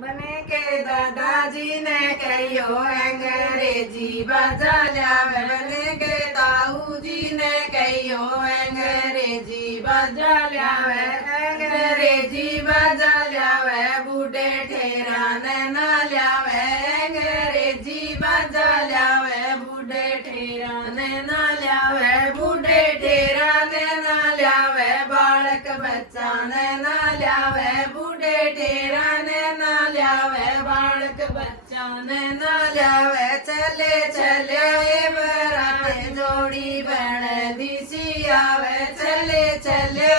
बने के दादाजी ने कहियो अंग्रेजी बाजा लावे। बने के ताऊ जी ने कहियो अंग्रेजी बाजा लावे। अंग्रेजी बाजा लावे बूढ़े ठेराने ना लावे। अंग्रेजी बाजा लावे बूढ़े ठेराने ना लावे। बूढ़े ठेराने ना लावे बालक बच्चा ने ना लावे। बूढ़े ठेराने ना लावे बालक बच्चा ने ना लावे। चले चले बराते जोड़ी बन दिसी आवे। चले चले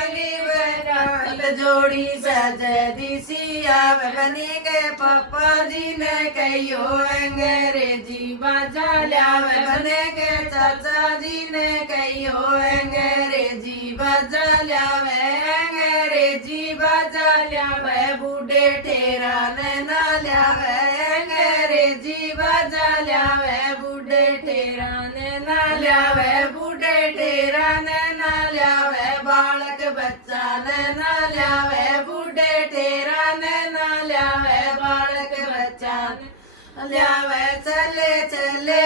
बरात जोड़ी सज दिसी आवे। बनी के पापा जी ने कहियो अंग्रेजी बाजा लावे। बने के चाचा जी ने कहियो अंग्रेजी बाजा लावे। अंग्रेजी बाजा लावे बूढ़े ठेराने ना लावे। अंग्रेजी बाजा लावे बूढ़े ठेराने ना लावे। बूढ़े ठेराने ना लावे बालक बच्चा ने ना लावे। बूढ़े ठेराने ना लावे बालक बच्चा ने लावे। चले चले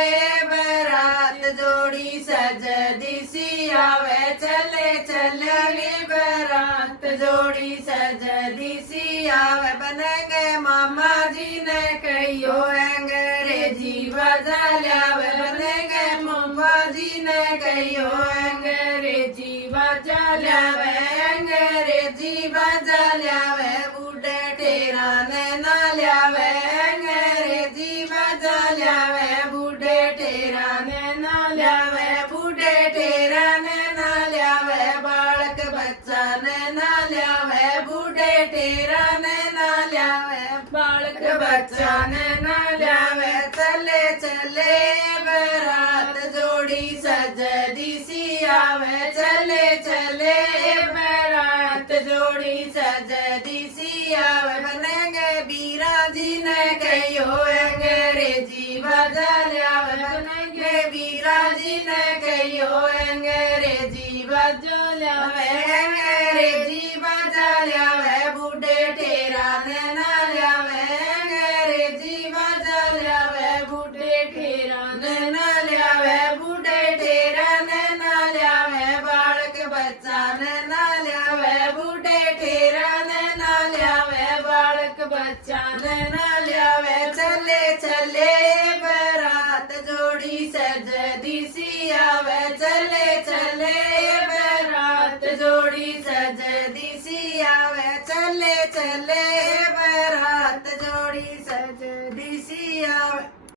बरात जोड़ी सज दिसी आवे। चले चले बरात जोड़ी सज दिसी आवे। बनेंगे मामा जी ने कहियो अंग्रेजी बाजा लावे। बनेंगे मामा जी ने कहियो अंग्रेजी बाजा लावे। अंग्रेजी बाजा लावे बूढ़े ठेराने ना लावे। अंग्रेजी बाजा लावे बूढ़े ठेराने ना लावे। बूढ़े ठेराने ना लावे बालक बच्चा ने ना लावे। बूढ़े ठेराने ना लावे बालक बच्चा ने ना लावे। चले चले बरात जोड़ी सज दिसी आवे। चले चले बरात जोड़ी सज दिसी आवे। बनेंगे बीरा जी ने कहियो अंग्रेजी बाजा लावे। बनेंगे बीरा जी ने कहियो अंग्रेजी बाजा लावे। अंग्रेजी बाजा लावे बूढ़े ठेराने ना लावे। अंग्रेजी बाजा लावे बूढ़े ठेराने ना लावे। बूढ़े ठेराने ना लावे बालक बच्चा ने ना लावे। बूढ़े ठेराने ना लावे बालक बच्चा ने ना लावे। चले चले बरात जोड़ी सज दिसी आवे। चले चले बरात जोड़ी सज दिसी आवे। चले चले बरात जोड़ी सज दिसी आवे।